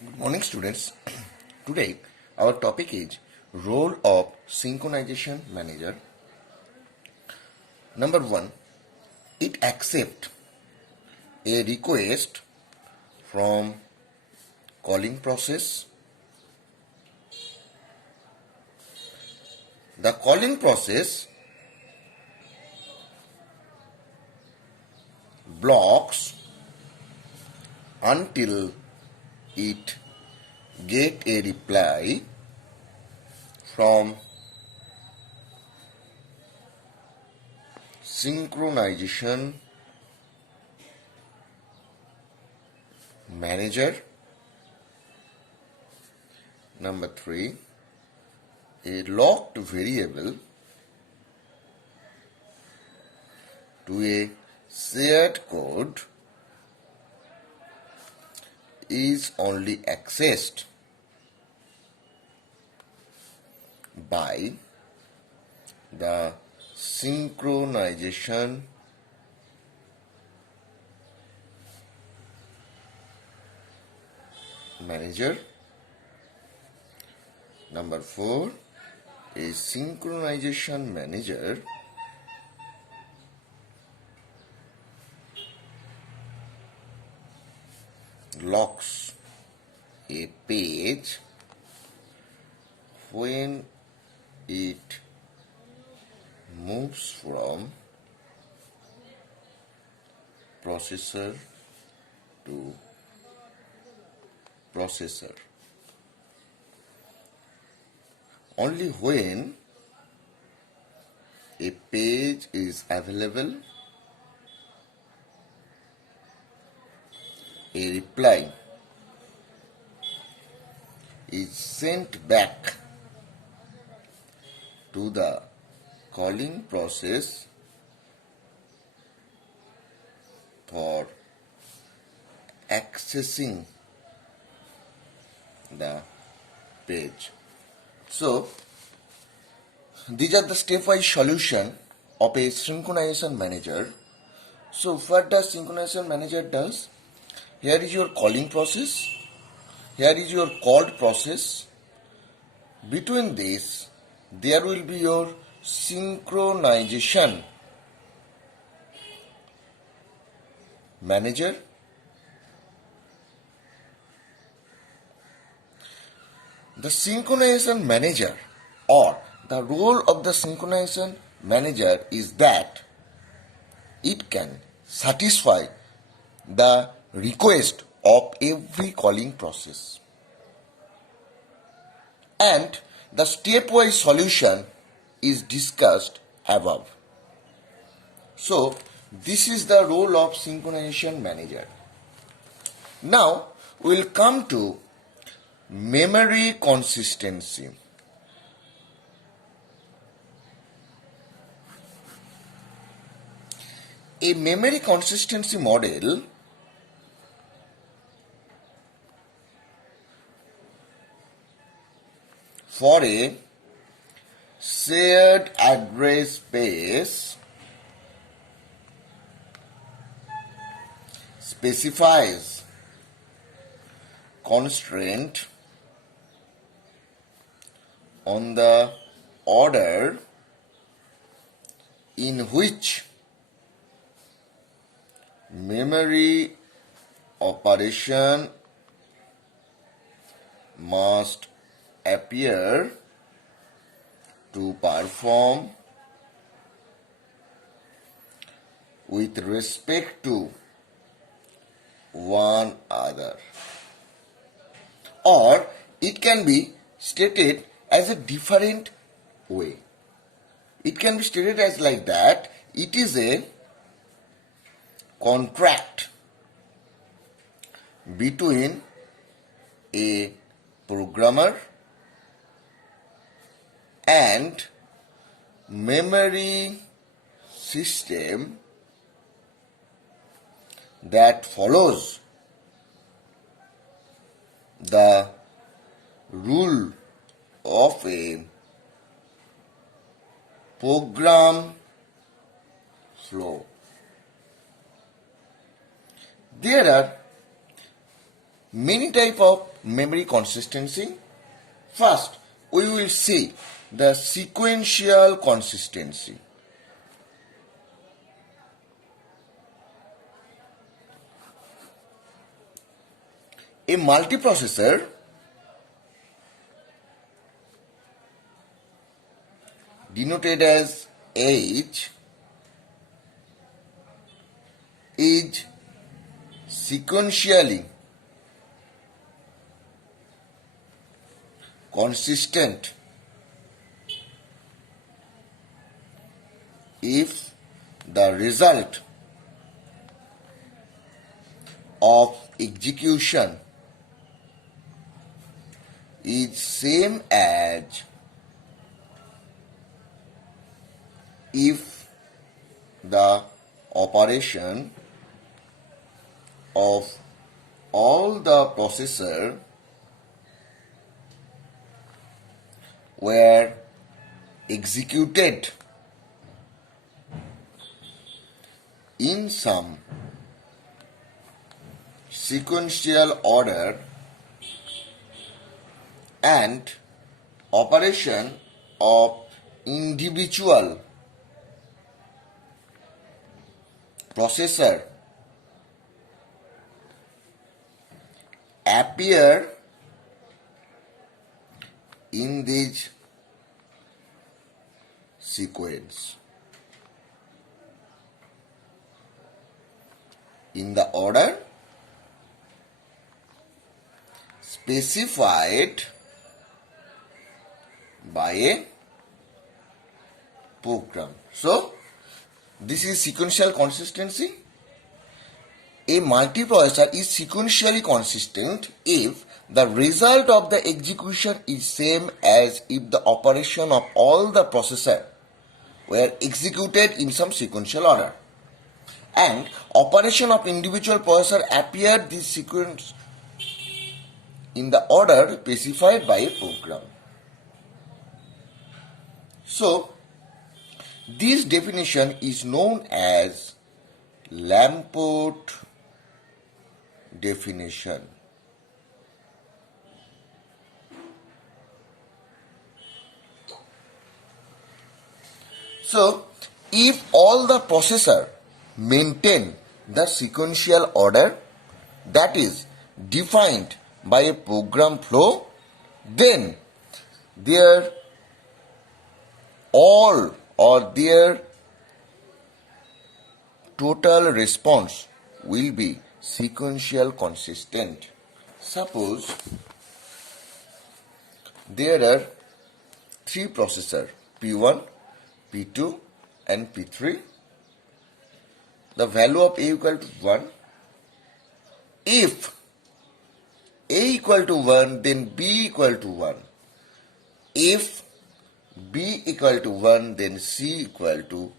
Good morning, students. Today, our topic is role of synchronization manager. Number one, it accepts a request from calling process. The calling process blocks until it get a reply from synchronization manager. Number three, a locked variable to a shared code is only accessed by the synchronization manager. Number four, a synchronization manager locks a page when it moves from processor to processor. Only when a page is available, a reply is sent back to the calling process for accessing the page. So, these are the stepwise solution of a synchronization manager. So, what does synchronization manager does? Here is your calling process. Here is your called process. Between this, there will be your synchronization manager. The synchronization manager or the role of the synchronization manager is that it can satisfy the request of every calling process. And the stepwise solution is discussed above. So, this is the role of synchronization manager. Now, we will come to memory consistency. A memory consistency model for a shared address space specifies constraint on the order in which memory operation must appear to perform with respect to one other. Or it can be stated as a different way. It can be stated as like that. It is a contract between a programmer and memory system that follows the rule of a program flow. There are many type of memory consistency. First, we will see the sequential consistency. A multiprocessor denoted as H is sequentially consistent if the result of execution is same as if the operation of all the processor were executed in some sequential order and operation of individual processor appear in this sequence in the order specified by a program. So, this is sequential consistency. A multiprocessor is sequentially consistent if the result of the execution is same as if the operation of all the processor were executed in some sequential order and operation of individual processor appeared this sequence in the order specified by a program. So, this definition is known as Lamport Definition. So, if all the processor maintain the sequential order that is defined by a program flow, then their all or their total response will be sequential consistent. Suppose there are three processors P1, P2 and P3. The value of A equal to 1. If A equal to 1, then B equal to 1. If B equal to 1, then C equal to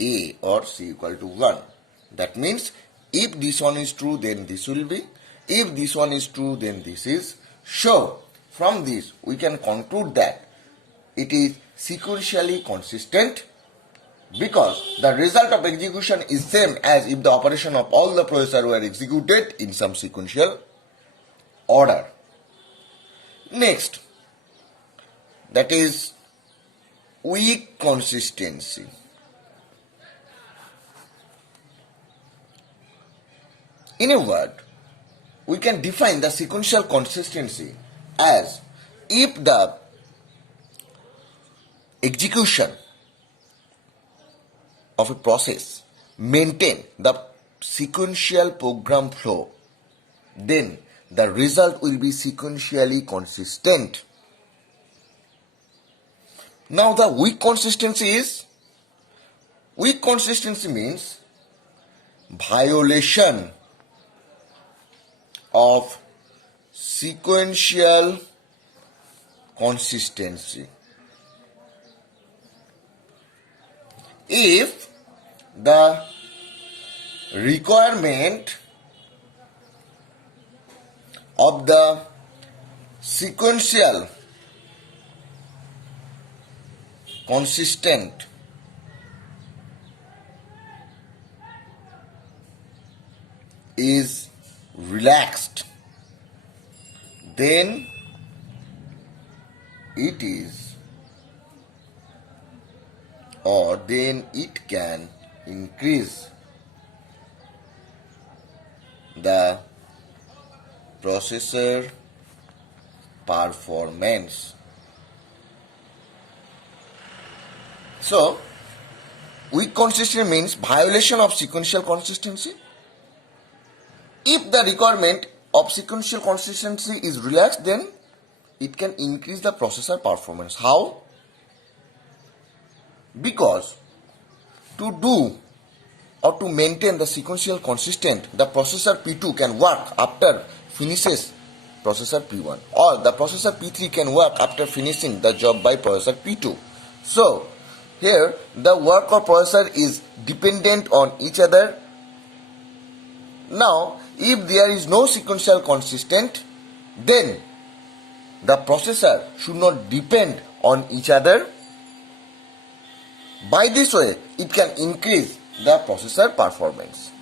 A or C equal to 1. That means if this one is true, then this will be. If this one is true, then this is. So, from this we can conclude that it is sequentially consistent because the result of execution is same as if the operation of all the processors were executed in some sequential order. Next, that is weak consistency. In a word, we can define the sequential consistency as if the execution of a process maintain the sequential program flow, then the result will be sequentially consistent. Now the weak consistency is, weak consistency means violation of sequential consistency. If the requirement of the sequential consistent is relaxed, then it is, or then it can increase the processor performance. So, weak consistency means violation of sequential consistency. If the requirement of sequential consistency is relaxed, then it can increase the processor performance. How? Because to do or to maintain the sequential consistent, the processor P2 can work after finishes processor P1, or the processor P3 can work after finishing the job by processor P2. So, here the work of processor is dependent on each other. Now, if there is no sequential consistent, then the processor should not depend on each other. By this way, it can increase the processor performance.